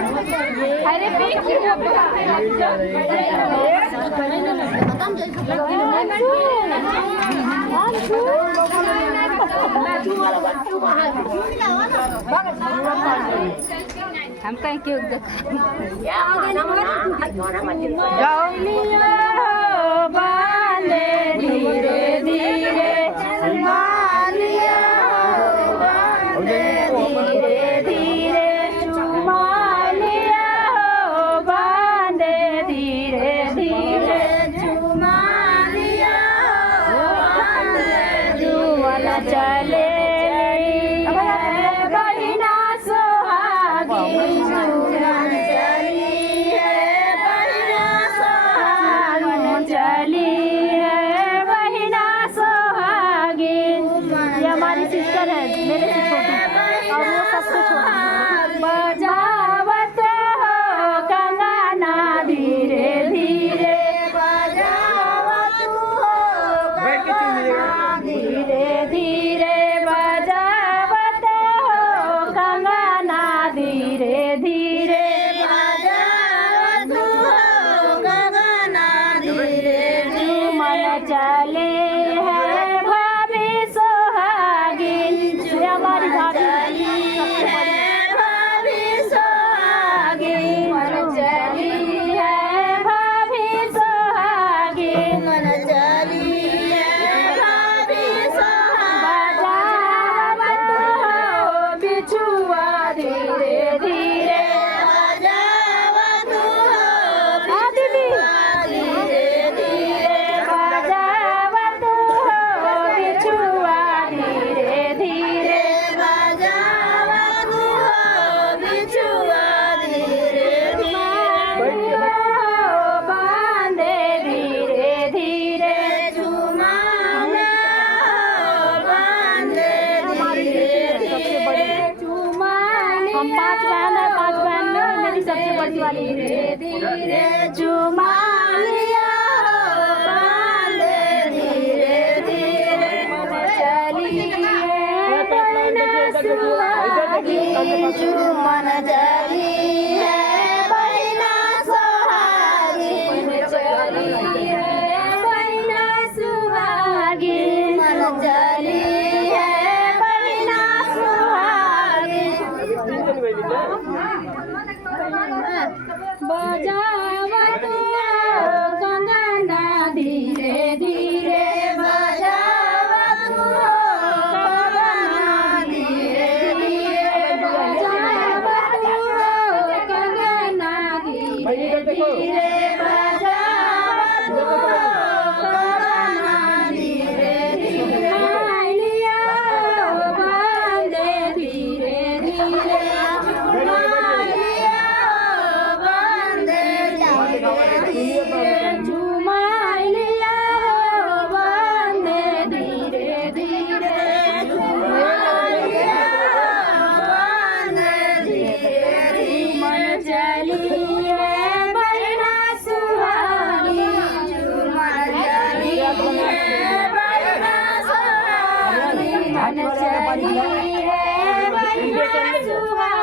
अरे हम कहीं क्यों बांधे धीरे धीरे मालिया धीरे धीरे चुमालिया बांधे धीरे धीरे चुमालिया जुवन चले बहिना सोहागी जुवन चली है बहिना सोहागी चली है बहिना सोहागी। ये हमारी सिस्टर है, मेरे से छोटी और वो सबसे छोटी। बजावत हो कंगना धीरे धीरे बजावत हो धीरे धीरे बजावत हो कंगना धीरे धीरे बजावत हो कंगना धीरे मन चले है भाभी सोहागिन। ये हमारी भाभी भाभी सोहागिन मन चली है भाभी सोहागिन मन चली है भाभी सोहागिन। बजावत हो बिछुआ धीरे धीरे बजावत हो बिछुआ धीरे धीरे बजावत हो बिछुआ धीरे धीरे बजावत हो बिछुआ धीरे धीरे बांधे धीरे धीरे चुमाना बांधे धीरे धीरे चुमानी। हम 5 बहन है, 5 बहन में मेरी सबसे बड़ी वाली धीरे धीरे चुमालिया बांधे धीरे धीरे चली है बहिना सोहागी चुमन चली है बहिना सोहागी चली है बहिना सोहागी मन चली है बहिना सोहागी। बजावत हो कंगना धीरे धीरे बजावत हो कंगना धीरे धीरे बजावत हो कंगना धीरे धीरे बजावत हो कंगना धीरे धीरे मालिया बांधे धीरे धीरे मालिया बांधे धीरे धीरे चुमालिया बांधे धीरे धीरे चुमालिया बांधे धीरे धीरे मन चली है बहिना सुहागी चुमन चली है बहिना सुहागी मन चली है बहिना सुहागी